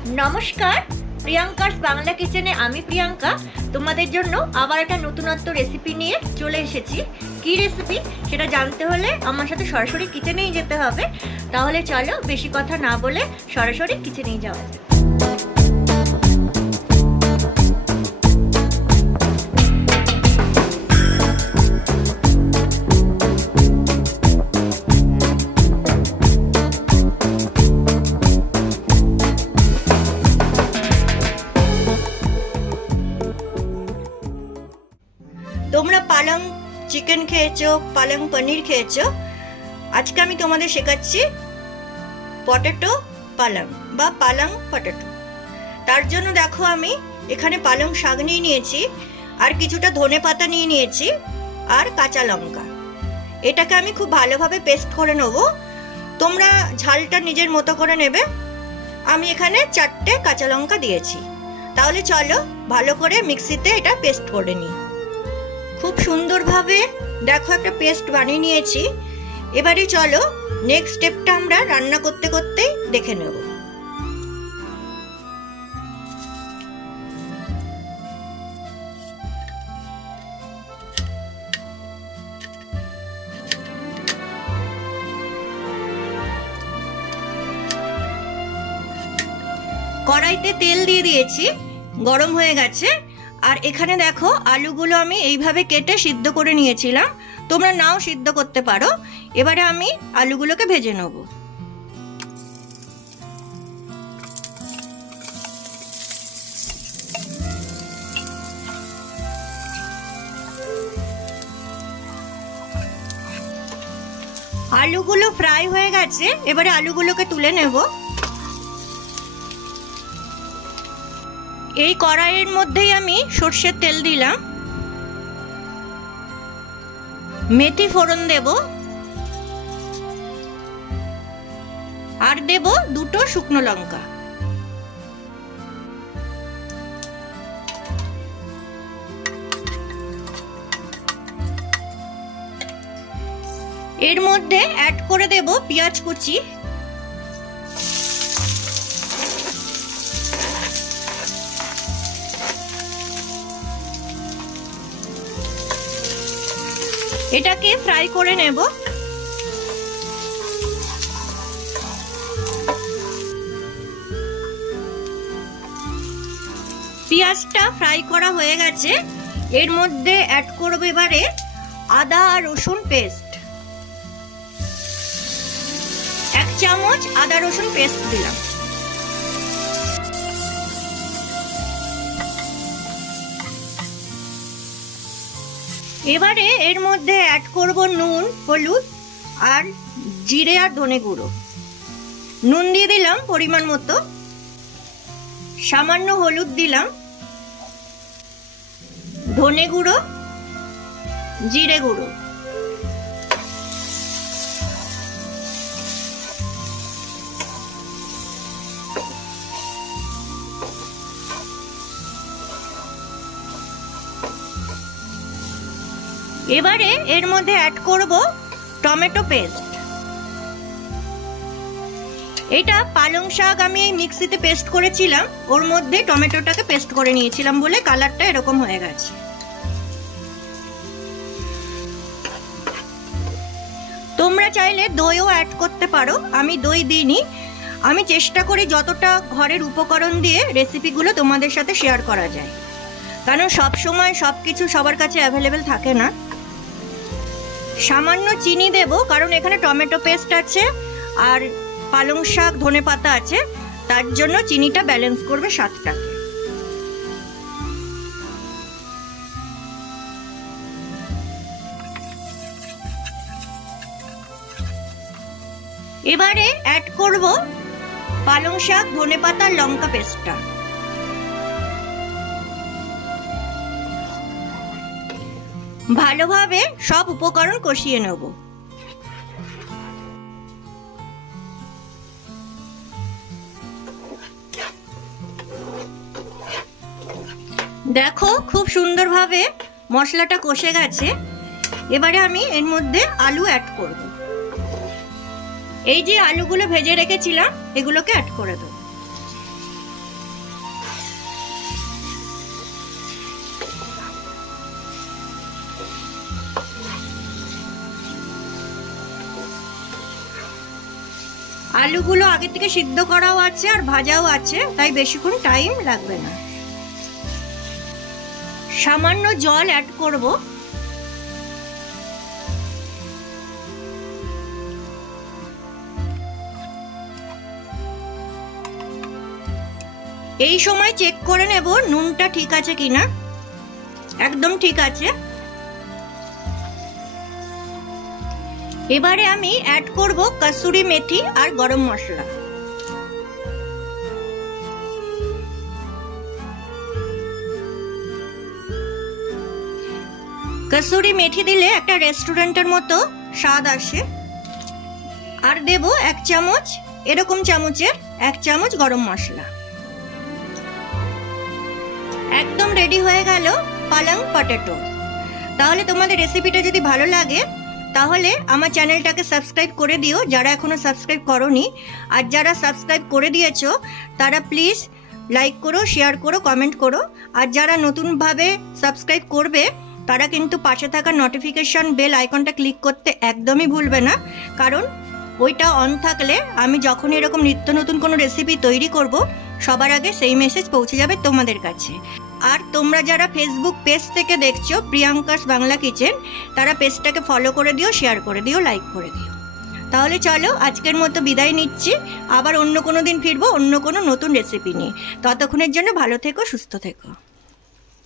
নমস্কার, প্রিয়াঙ্কার বাংলা কিচেনে আমি প্রিয়াঙ্কা তোমাদের জন্য আবার একটা নতুনত্ব রেসিপি নিয়ে চলে এসেছি। কি রেসিপি সেটা জানতে হলে আমার সাথে সরাসরি কিচেনেই যেতে হবে। তাহলে চলো বেশি কথা না বলে সরাসরি কিচেনেই যাওয়া যাক। তোমরা পালং চিকেন খেয়েছো, পালং পনির খেয়েছো, আজকে আমি তোমাদের শেখাচ্ছি পটেটো পালং বা পালং পটেটো। তার জন্য দেখো আমি এখানে পালং শাক নিয়ে নিয়েছি, আর কিছুটা ধনে পাতা নিয়ে নিয়েছি, আর কাঁচা লঙ্কা। এটাকে আমি খুব ভালোভাবে পেস্ট করে নেব। তোমরা ঝালটা নিজের মতো করে নেবে। আমি এখানে 4টে কাঁচা লঙ্কা দিয়েছি। তাহলে চলো ভালো করে মিক্সিতে এটা পেস্ট করে নিই। খুব সুন্দরভাবে দেখো একটা পেস্ট বানিয়ে নিয়েছি। এবারে চলো নেক্সট স্টেপটা আমরা রান্না করতে করতে দেখে নেব। কড়াইতে তেল দিয়ে দিয়েছি, গরম হয়ে গেছে। আর এখানে দেখো আলুগুলো আমি এইভাবে কেটে সিদ্ধ করে নিয়েছিলাম, তোমরা নাও সিদ্ধ করতে পারো। এবারে আমি আলুগুলোকে ভেজে নেব। আলুগুলো ফ্রাই হয়ে গেছে, এবারে আলুগুলোকে তুলে নেব। এই কড়াইয়ের মধ্যেই আমি সর্ষের তেল দিলাম, মেথি ফোড়ন দেব, আর দেব 2টো শুকনো লঙ্কা। এর মধ্যে অ্যাড করে দেব পেঁয়াজ কুচি, এটাকে ফ্রাই করে নেব। পেঁয়াজটা ফ্রাই করা হয়ে গেছে, এর মধ্যে অ্যাড করব এবারে আদা আর রসুন পেস্ট। 1 চামচ আদা রসুন পেস্ট দিলাম। এবারে এর মধ্যে অ্যাড করব নুন, হলুদ আর জিরে আর ধনে গুঁড়ো। নুন দিয়ে দিলাম পরিমাণ মতো, সামান্য হলুদ দিলাম, ধনে গুঁড়ো, জিরে গুঁড়ো। এবারে এর মধ্যে অ্যাড করব টমেটো পেস্ট। এটা পালং শাক আমি মিক্সিতে পেস্ট করেছিলাম, ওর মধ্যে টমেটোটাকে পেস্ট করে নিয়েছিলাম বলে কালারটা এরকম হয়ে গেছে। তোমরা চাইলে দইও অ্যাড করতে পারো, আমি দই দিইনি। আমি চেষ্টা করি যতটা ঘরের উপকরণ দিয়ে রেসিপিগুলো তোমাদের সাথে শেয়ার করা যায়, কারণ সব সময় সবকিছু সবার কাছে অ্যাভেলেবেল থাকে না। সামান্য চিনি দেব, কারণ এখানে টমেটো পেস্ট আছে আর পালং শাক ধনে পাতা আছে, তার জন্য চিনিটা ব্যালেন্স করবে স্বাদটাকে। এবারে অ্যাড করব পালং শাক ধনে পাতা লঙ্কা পেস্টটা। ভালোভাবে সব উপকরণ কষিয়ে নেব। দেখো খুব সুন্দরভাবে মশলাটা কষে গেছে। এবারে আমি এর মধ্যে আলু অ্যাড করব। এই যে আলুগুলো ভেজে রেখেছিলাম এগুলোকে অ্যাড করে দেব। আলুগুলো আগে থেকে সিদ্ধ করাও আছে আর ভাজাও আছে, তাই বেশিক্ষণ টাইম লাগবে না। সামান্য জল অ্যাড করব। এই সময় চেক করে নেব নুনটা ঠিক আছে কিনা। একদম ঠিক আছে। এবারে আমি অ্যাড করব কসুরি মেথি আর গরম মশলা। কসুরি মেথি দিলে একটা রেস্টুরেন্টের মতো স্বাদ আসে। আর দেব 1 চামচ, এরকম চামচের 1 চামচ গরম মশলা। একদম রেডি হয়ে গেল পালং পটেটো। তাহলে তোমাদের রেসিপিটা যদি ভালো লাগে তাহলে আমার চ্যানেলটাকে সাবস্ক্রাইব করে দিও যারা এখনো সাবস্ক্রাইব করোনি, আর যারা সাবস্ক্রাইব করে দিয়েছো তারা প্লিজ লাইক করো, শেয়ার করো, কমেন্ট করো। আর যারা নতুনভাবে সাবস্ক্রাইব করবে তারা কিন্তু পাশে থাকা নোটিফিকেশন বেল আইকনটা ক্লিক করতে একদমই ভুলবে না, কারণ ওইটা অন থাকলে আমি যখন এরকম নিত্য নতুন কোনো রেসিপি তৈরি করব সবার আগে সেই মেসেজ পৌঁছে যাবে তোমাদের কাছে। আর তোমরা যারা ফেসবুক পেজ থেকে দেখছো প্রিয়াঙ্কাস বাংলা কিচেন, তারা পেজটাকে ফলো করে দিও, শেয়ার করে দিও, লাইক করে দিও। তাহলে চলো আজকের মতো বিদায় নিচ্ছি। আবার অন্য কোনো দিন ফিরবো অন্য কোনো নতুন রেসিপি নিয়ে। ততক্ষণের জন্য ভালো থেকো, সুস্থ থেকো।